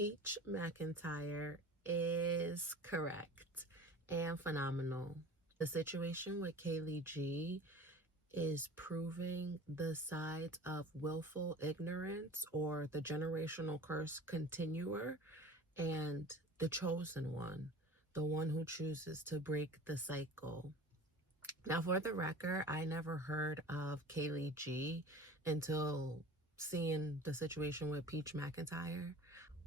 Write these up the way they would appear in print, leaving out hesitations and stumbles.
Peach McIntyre is correct and phenomenal. The situation with Kaylee G is proving the sides of willful ignorance or the generational curse continuer and the chosen one, the one who chooses to break the cycle. Now, for the record, I never heard of Kaylee G until seeing the situation with Peach McIntyre.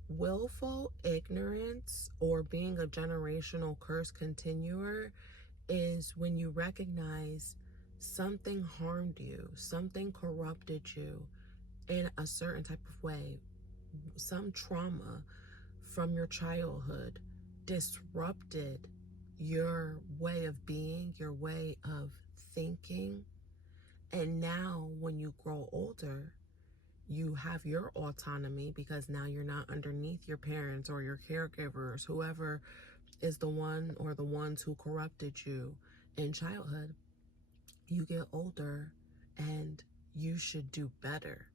Willful ignorance or being a generational curse continuer is when you recognize something harmed you, something corrupted you in a certain type of way, some trauma from your childhood disrupted your way of being, your way of thinking. And now, when you grow older, you have your autonomy because now you're not underneath your parents or your caregivers, whoever is the one or the ones who corrupted you in childhood. You get older and you should do better.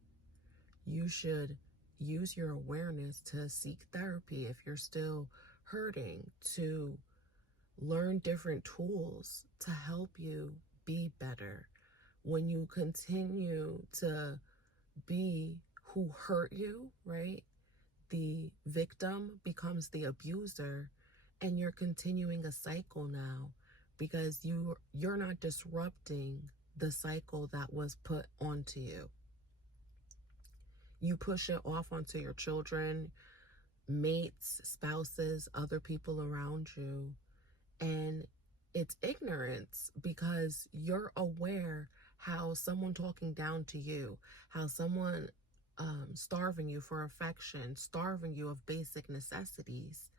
You should use your awareness to seek therapy if you're still hurting, to learn different tools to help you be better. When you continue to be who hurt you, right? The victim becomes the abuser, and you're continuing a cycle now because you're not disrupting the cycle that was put onto you. You push it off onto your children, mates, spouses, other people around you, and it's ignorance because you're aware how someone talking down to you, how someone starving you for affection, starving you of basic necessities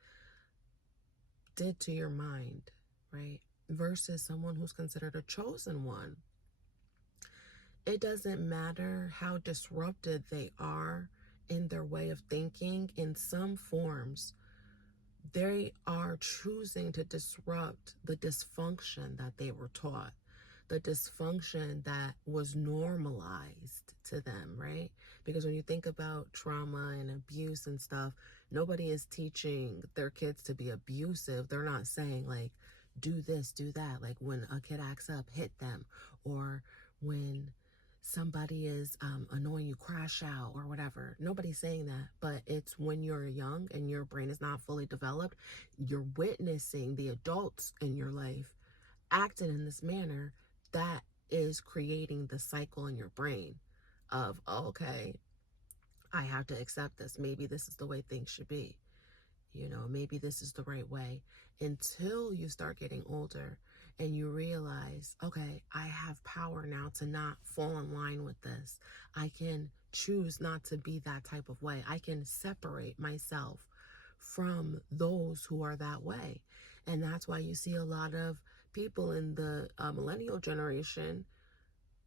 did to your mind, right? Versus someone who's considered a chosen one. It doesn't matter how disrupted they are in their way of thinking. In some forms, they are choosing to disrupt the dysfunction that they were taught, the dysfunction that was normalized to them, right? Because when you think about trauma and abuse and stuff, nobody is teaching their kids to be abusive. They're not saying, like, do this, do that. Like, when a kid acts up, hit them. Or when somebody is annoying you, crash out or whatever. Nobody's saying that, but it's when you're young and your brain is not fully developed, you're witnessing the adults in your life acting in this manner that is creating the cycle in your brain of, oh, okay, I have to accept this. Maybe this is the way things should be. Maybe this is the right way, until you start getting older and you realize, okay, I have power now to not fall in line with this. I can choose not to be that type of way. I can separate myself from those who are that way. And that's why you see a lot of people in the millennial generation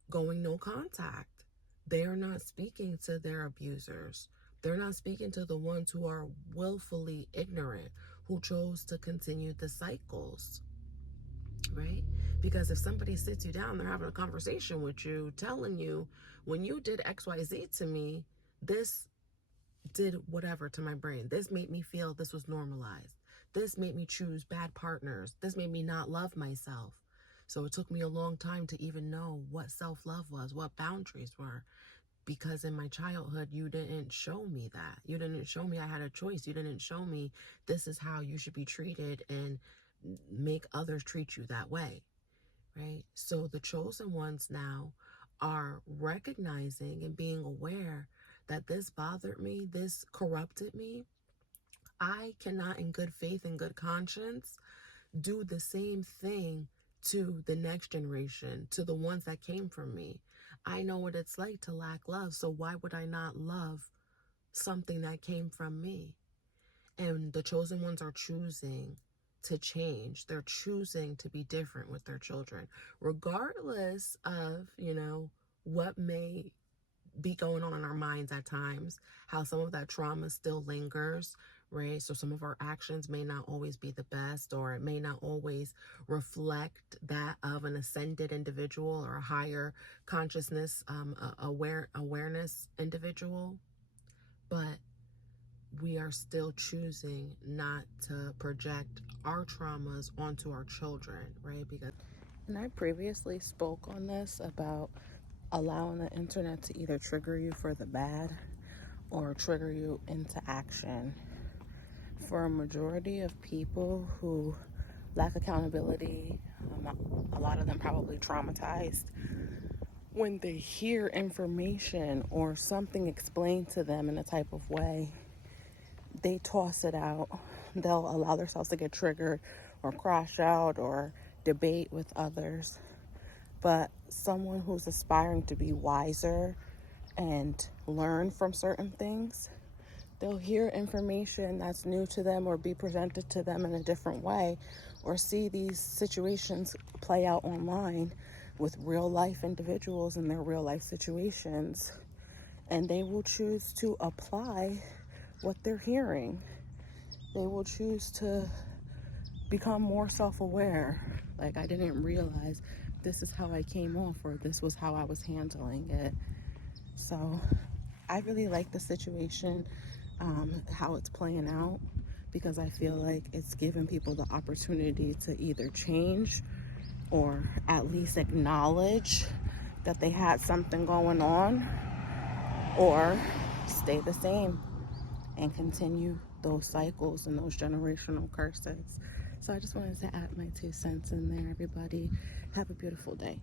going no contact. They are not speaking to their abusers. They're not speaking to the ones who are willfully ignorant, who chose to continue the cycles, right? Because if somebody sits you down, they're having a conversation with you, telling you, when you did XYZ to me, this did whatever to my brain. This made me feel this was normalized. This made me choose bad partners. This made me not love myself. So it took me a long time to even know what self-love was, what boundaries were. Because in my childhood, you didn't show me that. You didn't show me I had a choice. You didn't show me this is how you should be treated and make others treat you that way, right? So the chosen ones now are recognizing and being aware that this bothered me, this corrupted me. I cannot, in good faith and good conscience, do the same thing to the next generation, to the ones that came from me. I know what it's like to lack love, so why would I not love something that came from me? And the chosen ones are choosing to change. They're choosing to be different with their children, regardless of, what may be going on in our minds at times, how some of that trauma still lingers, right? So some of our actions may not always be the best, or it may not always reflect that of an ascended individual or a higher consciousness, awareness individual. But we are still choosing not to project our traumas onto our children, right? And I previously spoke on this about allowing the internet to either trigger you for the bad or trigger you into action. For a majority of people who lack accountability, a lot of them probably traumatized, when they hear information or something explained to them in a type of way, they toss it out. They'll allow themselves to get triggered or crash out or debate with others. But someone who's aspiring to be wiser and learn from certain things, they'll hear information that's new to them or be presented to them in a different way, or see these situations play out online with real life individuals in their real life situations, and they will choose to apply what they're hearing. They will choose to become more self-aware. Like, I didn't realize this is how I came off, or this was how I was handling it. So I really like the situation, how it's playing out, because I feel like it's giving people the opportunity to either change or at least acknowledge that they had something going on, or stay the same and continue those cycles and those generational curses. So I just wanted to add my 2 cents in there. Everybody, have a beautiful day.